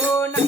no.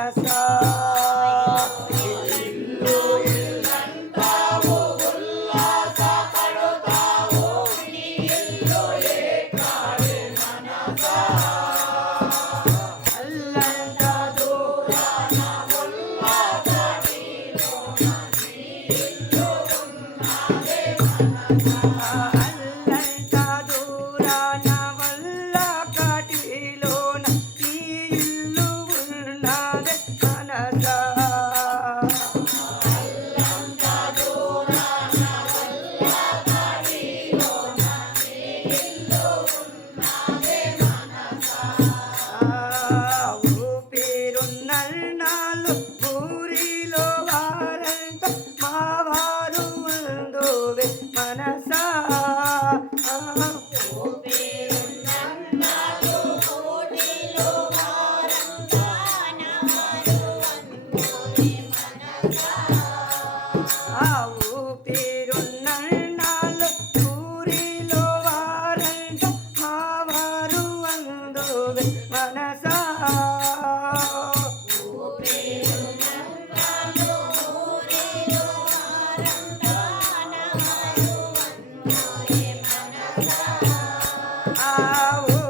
casa. What's? power.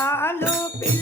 I love. in